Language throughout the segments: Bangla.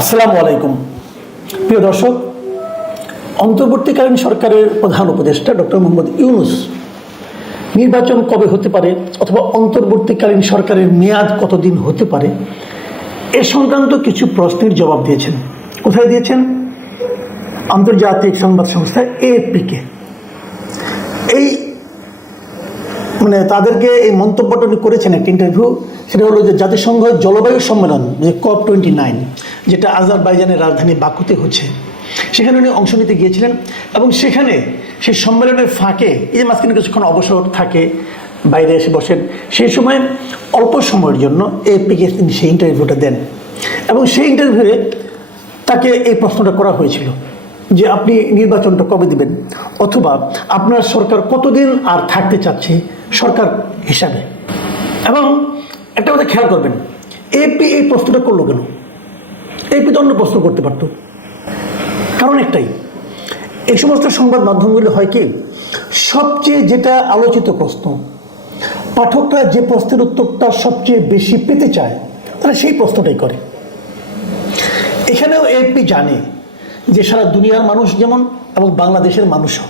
আসসালামু আলাইকুম প্রিয় দর্শক, অন্তর্বর্তীকালীন সরকারের প্রধান উপদেষ্টা ডক্টর মোহাম্মদ ইউনূস নির্বাচন কবে হতে পারে অথবা অন্তর্বর্তীকালীন সরকারের মেয়াদ কতদিন হতে পারে এ সংক্রান্ত কিছু প্রশ্নের জবাব দিয়েছেন। কোথায় দিয়েছেন? আন্তর্জাতিক সংবাদ সংস্থা এএফপিকে। এই তাদেরকে এই মন্তব্যটা উনি করেছেন একটা ইন্টারভিউ। সেটা হলো যে জাতিসংঘ জলবায়ু সম্মেলন যে COP29, যেটা আজারবাইজানের রাজধানী বাকুতে হচ্ছে, সেখানে উনি অংশ নিতে গিয়েছিলেন এবং সেখানে সেই সম্মেলনের ফাঁকে এই যে মাঝখানে কিছুক্ষণ অবসর থাকে, বাইরে এসে বসেন, সেই সময় অল্প সময়ের জন্য এএফপিকে তিনি সেই ইন্টারভিউটা দেন এবং সেই ইন্টারভিউয়ে তাকে এই প্রশ্নটা করা হয়েছিল যে আপনি নির্বাচনটা কবে দিবেন অথবা আপনার সরকার কতদিন আর থাকতে চাচ্ছে সরকার হিসাবে। এবং একটা কথা খেয়াল করবেন, এপি এই প্রশ্নটা করলো কেন? এপি তো অন্য প্রশ্ন করতে পারত। কারণ একটাই, এই সমস্ত সংবাদ মাধ্যমগুলো হয় কি, সবচেয়ে যেটা আলোচিত প্রশ্ন, পাঠকরা যে প্রশ্নের উত্তরটা সবচেয়ে বেশি পেতে চায় তারা সেই প্রশ্নটাই করে। এখানেও এপি জানে যে সারা দুনিয়ার মানুষ যেমন এবং বাংলাদেশের মানুষও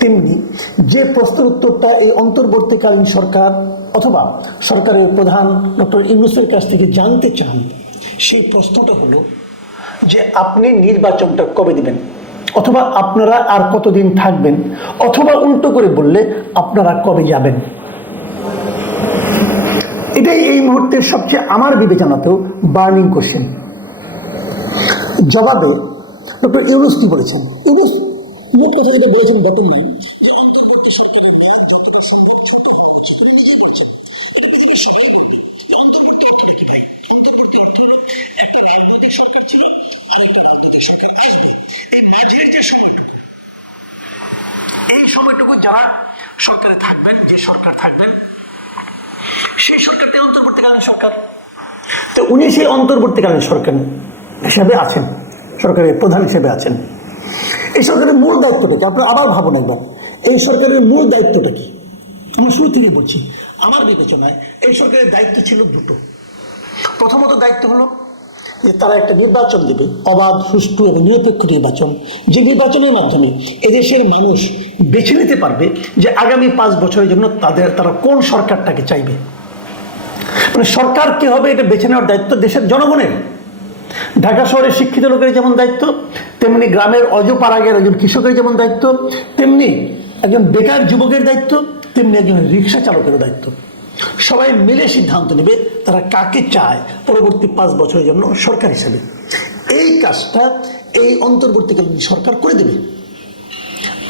তেমনি যে প্রশ্নের উত্তরটা এই অন্তর্বর্তীকালীন সরকার অথবা সরকারের প্রধান ডক্টর ইউনূসের কাছ থেকে জানতে চান, সেই প্রশ্নটা হলো যে আপনি নির্বাচনটা কবে দিবেন অথবা আপনারা আর কতদিন থাকবেন অথবা উল্টো করে বললে আপনারা কবে যাবেন। এটাই এই মুহূর্তের সবচেয়ে আমার বিবেচনাতেও বার্নিং কোশ্চেন। জবাবে ডক্টর ইউনূস কি বলেছেন? ইউনূস মোট কথা যেটা বলেছেন বটম লাইন, যে অন্তর্বর্তী সরকারের মেয়াদ যতটা সম্ভব ছোট হওয়া উচিত, উনি নিজেই বলছেন। এটা পৃথিবীর সবাই বলবে যে অন্তর্বর্তী অর্থটা কি ভাই? অন্তর্বর্তী অর্থ হলো একটা রাজনৈতিক সরকার ছিল আর একটা রাজনৈতিক সরকার আসবে, এই মাঝের যে সময়টুকু, এই সময়টুকু যারা সরকারে থাকবেন, যে সরকার থাকবেন, সেই সরকারটি অন্তর্বর্তীকালীন সরকার। তো উনি সেই অন্তর্বর্তীকালীন সরকার হিসাবে আছেন, সরকারের প্রধান হিসেবে আছেন। এই সরকারের মূল দায়িত্বটা কি? আপনারা আবার ভাবুন একবার, এই সরকারের মূল দায়িত্বটা কি? আমরা শুরু থেকেই বলছি, আমার বিবেচনায় এই সরকারের দায়িত্ব ছিল দুটো। প্রথমত দায়িত্ব হলো যে তারা একটা নির্বাচন দেবে, অবাধ, সুষ্ঠু এবং নিরপেক্ষ নির্বাচন, যে নির্বাচনের মাধ্যমে এদেশের মানুষ বেছে নিতে পারবে যে আগামী 5 বছরের জন্য তারা কোন সরকারটাকে চাইবে। সরকার কে হবে এটা বেছে নেওয়ার দায়িত্ব দেশের জনগণের। ঢাকা শহরের শিক্ষিত লোকের যেমন দায়িত্ব, তেমনি গ্রামের অজপাড়াগের একজন কৃষকের যেমন দায়িত্ব, তেমনি একজন বেকার যুবকের দায়িত্ব, তেমনি একজন রিক্সা চালকের দায়িত্ব। সবাই মিলে সিদ্ধান্ত নেবে তারা কাকে চায় পরবর্তী 5 বছরের জন্য সরকার হিসেবে। এই কাজটা এই অন্তর্বর্তীকালীন সরকার করে দেবে।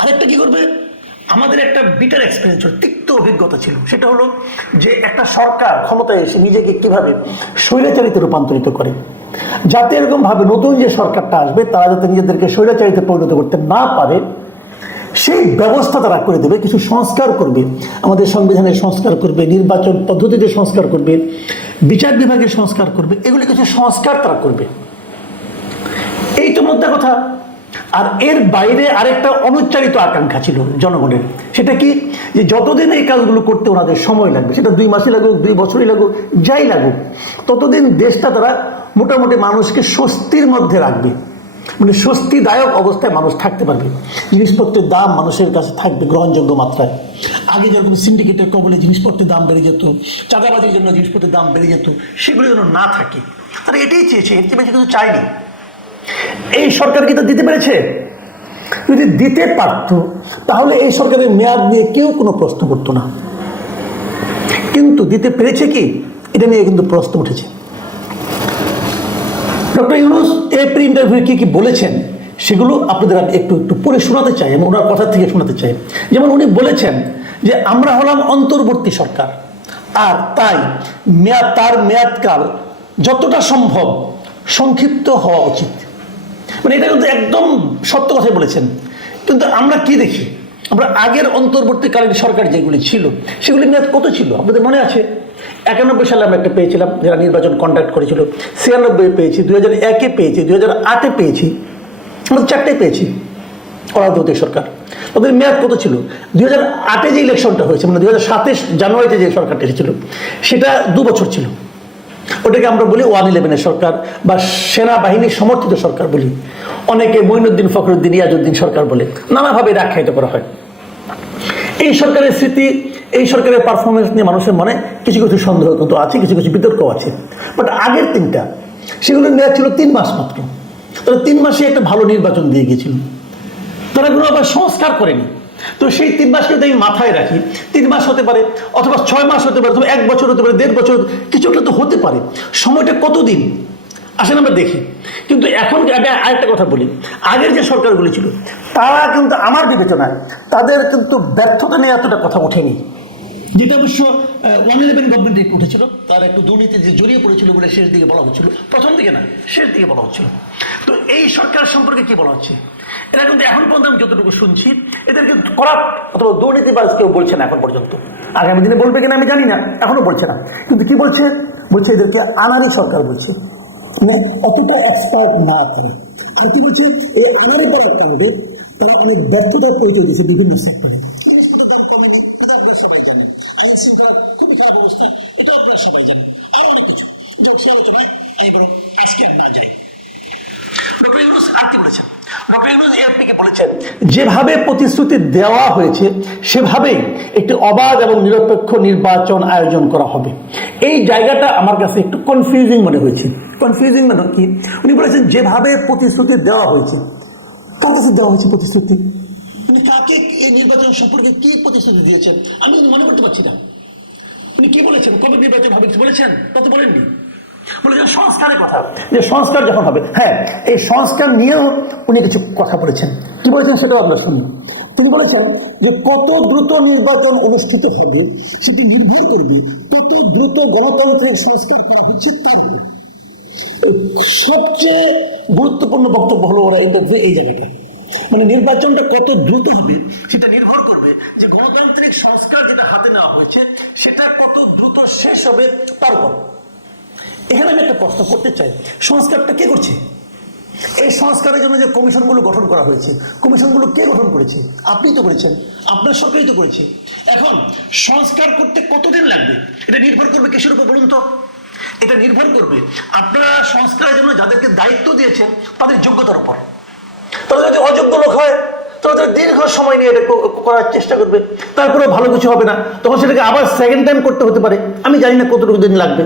আরেকটা কি করবে? আমাদের একটা বিটার এক্সপিরিয়েন্স, তিক্ত অভিজ্ঞতা ছিল, সেটা হলো যে একটা সরকার ক্ষমতায় এসে নিজেকে কিভাবে স্বৈরাচারিতে রূপান্তরিত করে, যাতে এরকম ভাবে নতুন যে সরকারটা আসবে তারা যাতে নিজেদেরকে স্বৈরাচারিতে পরিণত করতে না পারে সেই ব্যবস্থা তারা করে দেবে। কিছু সংস্কার করবে, আমাদের সংবিধানের সংস্কার করবে, নির্বাচন পদ্ধতিতে সংস্কার করবে, বিচার বিভাগের সংস্কার করবে, এগুলি কিছু সংস্কার তারা করবে। এই তো মোদ্দা কথা। আর এর বাইরে আরেকটা অনুচ্চারিত আকাঙ্ক্ষা ছিল জনগণের, সেটা কি, যে যতদিন এই কাজগুলো করতে ওনাদের সময় লাগবে, সেটা 2 মাসই লাগুক, 2 বছরই লাগুক, যাই লাগুক, ততদিন দেশটা তারা মোটামুটি মানুষকে স্বস্তির মধ্যে রাখবে, স্বস্তিদায়ক অবস্থায় মানুষ থাকতে পারবে। জিনিসপত্রের দাম মানুষের কাছে থাকবে গ্রহণযোগ্য মাত্রায়। আগে যেরকম সিন্ডিকেটের কবলে জিনিসপত্রের দাম বেড়ে যেত, চাঁদাবাজির জন্য জিনিসপত্রের দাম বেড়ে যেত, সেগুলো যেন না থাকে, তারা এটাই চেয়েছে, এর চেয়ে বেশি কিছু চায়নি। এই সরকার কি তা দিতে পেরেছে? যদি দিতে পারত তাহলে এই সরকারের মেয়াদ নিয়ে কেউ কোনো প্রশ্ন করতো না। কিন্তু দিতে পেরেছে কি, এটা নিয়ে কিন্তু প্রশ্ন উঠেছে। ডক্টর ইউনূস এপ্রিল ইন্টারভিউ কি বলেছেন সেগুলো আপনাদের আমি একটু একটু পড়ে শোনাতে চাই এবং ওনার কথা থেকে শোনাতে চাই। যেমন উনি বলেছেন যে আমরা হলাম অন্তর্বর্তী সরকার, আর তাই তার মেয়াদকাল যতটা সম্ভব সংক্ষিপ্ত হওয়া উচিত। এটা কিন্তু একদম সত্য কথাই বলেছেন। কিন্তু আমরা কি দেখি, আমরা আগের অন্তর্বর্তীকালীন সরকার যেগুলি ছিল সেগুলি মেয়াদ কত ছিল আপনাদের মনে আছে? 91 সালে আমরা একটা পেয়েছিলাম যারা নির্বাচন কন্ডাক্ট করেছিল, 96 পেয়েছি, 2001 পেয়েছি, 2008 পেয়েছি, আমরা 4টে পেয়েছি অরাজনৈতিক সরকার। তাদের মেয়াদ কত ছিল? 2008 যে ইলেকশনটা হয়েছে, 2007 জানুয়ারিতে যে সরকারটা এসেছিল সেটা 2 বছর ছিল। ওটাকে আমরা বলি 111-এর সরকার বা সেনাবাহিনী সমর্থিত সরকার বলি, অনেকে মঈনুদ্দিন ফখরুদ্দিন ইয়াজউদ্দিন সরকার বলে নানাভাবে আখ্যায়িত করা হয়। এই সরকারের স্মৃতি, এই সরকারের পারফরমেন্স নিয়ে মানুষের মনে কিছু কিছু সন্দেহ কিন্তু আছে, কিছু কিছু বিতর্ক আছে। বাট আগের তিনটা সেগুলো নেওয়া ছিল 3 মাস মাত্র, তারা 3 মাসে একটা ভালো নির্বাচন দিয়ে গিয়েছিল, তারা কোনো আবার সংস্কার করেনি। তো সেই 3 মাসকে যদি আমি মাথায় রাখি, 3 মাস হতে পারে অথবা 6 মাস হতে পারে, অথবা 1 বছর হতে পারে, 1.5 বছর, কিছুটা তো হতে পারে। সময়টা কতদিন আসেন আমরা দেখি। কিন্তু এখন আমি আরেকটা কথা বলি, আগের যে সরকারগুলি ছিল তারা কিন্তু আমার বিবেচনায় তাদের কিন্তু ব্যর্থতা নিয়ে এতটা কথা ওঠেনি, যেটা অবশ্য 111 গভর্নমেন্টে উঠেছিল। তার একটু দুর্নীতিতে জড়িয়ে পড়েছিল বলে শেষ দিকে বলা হচ্ছিল, প্রথম দিকে না শেষ দিকে বলা হচ্ছিল। তো এই সরকার সম্পর্কে কি বলা হচ্ছে, এরা কিন্তু এখন পর্যন্ত আমি যতটুকু শুনছি এদেরকে করাপ্ট অথবা দুর্নীতিবাজ কেউ বলছে না এখন পর্যন্ত। আগামী দিনে বলবে কিনা আমি জানি না, এখনো বলছে না। কিন্তু কি বলছে, বলছে এদেরকে আনারি সরকার বলছে, মানে অতটা এক্সপার্ট না করে। আর কি বলছে, এই আনারি করার কারণে তারা অনেক ব্যর্থতা পরিচয় দিয়েছে বিভিন্ন সেক্টরে। দাম কমেনি, এটা আপনারা সবাই জানেন। আইন শৃঙ্খলা খুবই খারাপ অবস্থা, এটা আপনারা সবাই জানেন। আর অনেক কিছু যখন সে আলোচনায় আজকে আমরা যাই। ডক্টর ইউনূস আর কি বলেছেন, ডক্টর ইউনূস এআরপিকে বলেছেন যেভাবে প্রতিশ্রুতি দেওয়া হয়েছে সেভাবেই একটি অবাধ এবং নিরপেক্ষ নির্বাচন আয়োজন করা হবে। এই জায়গাটা আমার কাছে একটু কনফিউজিং মনে হয়েছে। কনফিউজিং মানে কি, উনি বলেছেন যেভাবে প্রতিশ্রুতি দেওয়া হয়েছে, কার কাছে দেওয়া হয়েছে প্রতিশ্রুতি, মানে কাকে এই নির্বাচন সম্পর্কে কি প্রতিশ্রুতি দিয়েছেন আমি মনে করতে পারছি না। উনি কি বলেছেন, কবে নির্বাচন হবে বলেছেন, কত বলেননি। বলেছেন সংস্কারের কথা, যে সংস্কার যখন হবে, হ্যাঁ এই সংস্কার নিয়েও উনি কিছু কথা বলেছেন। কি বলেছেন সেটাও আমরা শুনি। তিনি বলেছেন যে কত দ্রুত নির্বাচন অনুষ্ঠিত হবে সেটি নির্ভর করবে কত দ্রুত গণতান্ত্রিক সংস্কার করা হচ্ছে তার উপর। সবচেয়ে গুরুত্বপূর্ণ বক্তব্য হলো ওরা এই জায়গাটা, মানে নির্বাচনটা কত দ্রুত হবে সেটা নির্ভর করবে যে গণতান্ত্রিক সংস্কার যেটা হাতে নেওয়া হয়েছে সেটা কত দ্রুত শেষ হবে তার উপর। এখানে আমি একটা প্রশ্ন করতে চাই, সংস্কারটা কে করছে? এই সংস্কারের জন্য যে কমিশনগুলো গঠন করা হয়েছে, কমিশনগুলো কে গঠন করেছে? আপনি তো করেছেন, আপনার সরকারই তো করেছে। এখন সংস্কার করতে কতদিন লাগবে এটা নির্ভর করবে কিসের উপর বলুন তো? এটা নির্ভর করবে আপনারা সংস্কারের জন্য যাদেরকে দায়িত্ব দিয়েছেন তাদের যোগ্যতার উপর। তারা যদি অযোগ্য লোক হয় তাহলে দীর্ঘ সময় নিয়ে এটা করার চেষ্টা করবে, তারপরে ভালো কিছু হবে না, তখন সেটাকে আবার সেকেন্ড টাইম করতে হতে পারে। আমি জানি না কতটুকু দিন লাগবে।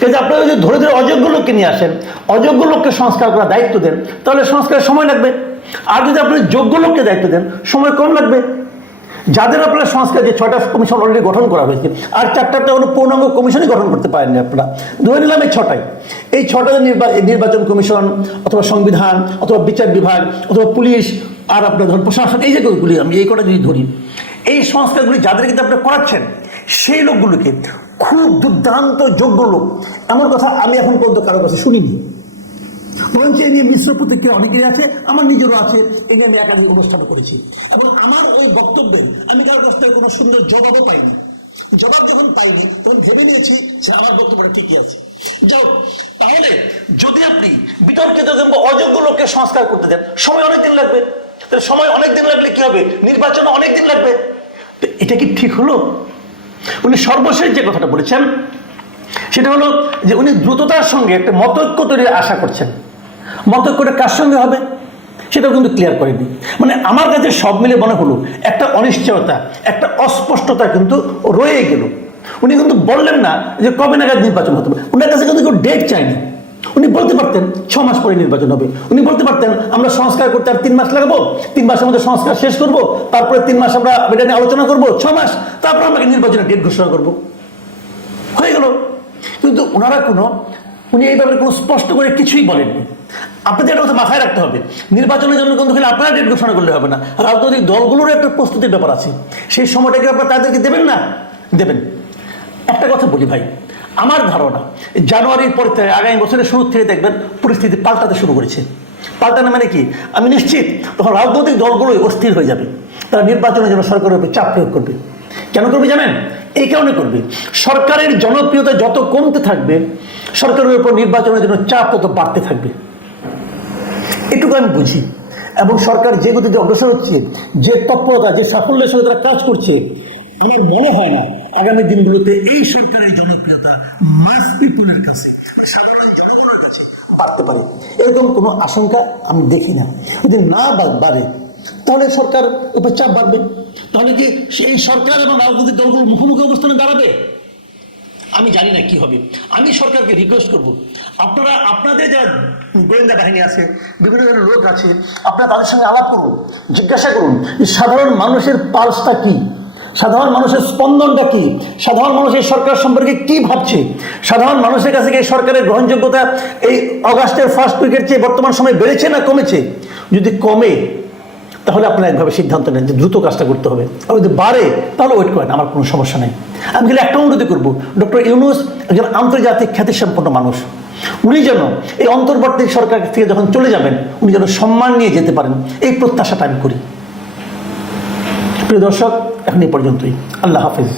কিন্তু আপনারা যদি ধরে ধরে অযোগ্য লোককে নিয়ে আসেন, অযোগ্য লোককে সংস্কার করার দায়িত্ব দেন, তাহলে সংস্কারের সময় লাগবে। আর যদি আপনি যোগ্য লোককে দায়িত্ব দেন সময় কম লাগবে। যাদের আপনারা সংস্কার যে 6টা কমিশন অলরেডি গঠন করা হয়েছে, আর 4টা কোনো পূর্ণাঙ্গ কমিশনই গঠন করতে পারেননি আপনারা, ধরে নিলাম এই 6টাই। এই 6টা নির্বাচন কমিশন অথবা সংবিধান অথবা বিচার বিভাগ অথবা পুলিশ আর আপনার ধরুন প্রশাসন, এই জায়গাগুলি আমি এই কটা যদি ধরি, এই সংস্কারগুলি যাদের কিন্তু আপনারা করাচ্ছেন সেই লোকগুলোকে খুব দুর্দান্ত যোগ্য লোক, এমন কথা আমি এখন পর্যন্ত কারো কাছে শুনিনি। বরঞ্চ এ নিয়ে মিশ্র প্রতিক্রিয়া অনেকেরই আছে, আমার নিজেরও আছে। এ নিয়ে আমি একাধিক অনুষ্ঠান করেছি এবং আমার ওই বক্তব্যে আমি কারোর কাছ থেকে কোনো সুন্দর জবাবও পাইনি। জবাব যখন পাইনি তখন ভেবে নিয়েছি যে আমার বক্তব্যটা ঠিকই আছে। যাও, তাহলে যদি আপনি বিতর্কিত কিংবা অযোগ্য লোককে সংস্কার করতে দেন সময় অনেকদিন লাগবে। তাহলে সময় অনেকদিন লাগলে কি হবে, নির্বাচনে অনেকদিন লাগবে। এটা কি ঠিক হলো? উনি সর্বশেষ যে কথাটা বলেছেন সেটা হলো যে উনি দ্রুততার সঙ্গে একটা মতৈক্য তৈরির আশা করছেন। মতৈক্যটা কার সঙ্গে হবে সেটাও কিন্তু ক্লিয়ার করেনি। মানে আমার কাছে সব মিলে মনে হলো একটা অনিশ্চয়তা, একটা অস্পষ্টতা কিন্তু রয়ে গেল। উনি কিন্তু বললেন না যে কবে নাগাদ নির্বাচন হতে হবে, ওনার কাছে কিন্তু কেউ ডেট চায়নি। উনি বলতে পারতেন 6 মাস পরে নির্বাচন হবে, উনি বলতে পারতেন আমরা সংস্কার করতে আর 3 মাস লাগাবো, 3 মাসের মধ্যে সংস্কার শেষ করব, তারপরে 3 মাস আমরা এটা নিয়ে আলোচনা করবো, 6 মাস, তারপর আমাকে নির্বাচনের ডেট ঘোষণা করবো, হয়ে গেল। কিন্তু ওনারা উনি এই ব্যাপারে কোনো স্পষ্ট করে কিছুই বলেননি। আপনাদের একটা কথা মাথায় রাখতে হবে, নির্বাচনের জন্য কিন্তু আপনারা ডেট ঘোষণা করলে হবে না, রাজনৈতিক দলগুলোর একটা প্রস্তুতির ব্যাপার আছে। সেই সময়টাকে আপনারা তাদেরকে দেবেন না, দেবেন। একটা কথা বলি ভাই, আমার ধারণা জানুয়ারির পর থেকে আগামী বছরের শুরু থেকে দেখবেন পরিস্থিতি পাল্টাতে শুরু করেছে। পাল্টানো মানে কি, আমি নিশ্চিত তখন রাজনৈতিক দলগুলোই অস্থির হয়ে যাবে। তারা নির্বাচনের জন্য সরকারের উপর চাপ প্রয়োগ করবে। কেন করবে জানেন? এই কারণে করবে, সরকারের জনপ্রিয়তা যত কমতে থাকবে সরকারের উপর নির্বাচনের জন্য চাপ তত বাড়তে থাকবে। এটুকু আমি বুঝি। এবং সরকার যে গতিতে অগ্রসর হচ্ছে, যে তৎপরতা, যে সাফল্যের সঙ্গে তারা কাজ করছে, আমার মনে হয় না আগামী দিনগুলোতে এই সরকারের জনপ্রিয়তা মাস পিপুলের কাছে, সাধারণ জনগণের কাছে বাড়তে পারে, এরকম কোনো আশঙ্কা আমি দেখি না। যদি না বাড়ে তাহলে সরকার উপর চাপ বাড়বে, তাহলে কি সেই সরকার এবং রাজনৈতিক দলগুলোর মুখোমুখি অবস্থানে দাঁড়াবে? আমি জানি না কি হবে। আমি সরকারকে রিকোয়েস্ট করব, আপনারা আপনাদের যারা গোয়েন্দা বাহিনী আছে, বিভিন্ন ধরনের লোক আছে, আপনারা তাদের সঙ্গে আলাপ করুন, জিজ্ঞাসা করুন যে সাধারণ মানুষের পালসটা কি, সাধারণ মানুষের স্পন্দনটা কি, সাধারণ মানুষ এই সরকার সম্পর্কে কি ভাবছে, সাধারণ মানুষের কাছে এই সরকারের গ্রহণযোগ্যতা এই অগাস্টের ফার্স্ট উইকের চেয়ে বর্তমান সময়ে বেড়েছে না কমেছে? যদি কমে তাহলে আপনারা একভাবে সিদ্ধান্ত নেন যে দ্রুত কাজটা করতে হবে, আর যদি বাড়ে তাহলে ওয়েট করেন, আমার কোনো সমস্যা নেই। আমি খালি একটা অনুরোধ করবো, ডক্টর ইউনূস একজন আন্তর্জাতিক খ্যাতিসম্পন্ন মানুষ, উনি যেন এই অন্তর্বর্তী সরকার থেকে যখন চলে যাবেন উনি যেন সম্মান নিয়ে যেতে পারেন, এই প্রত্যাশাটা আমি করি। প্রিয় দর্শক, এখন এই পর্যন্তই। আল্লাহ হাফিজ।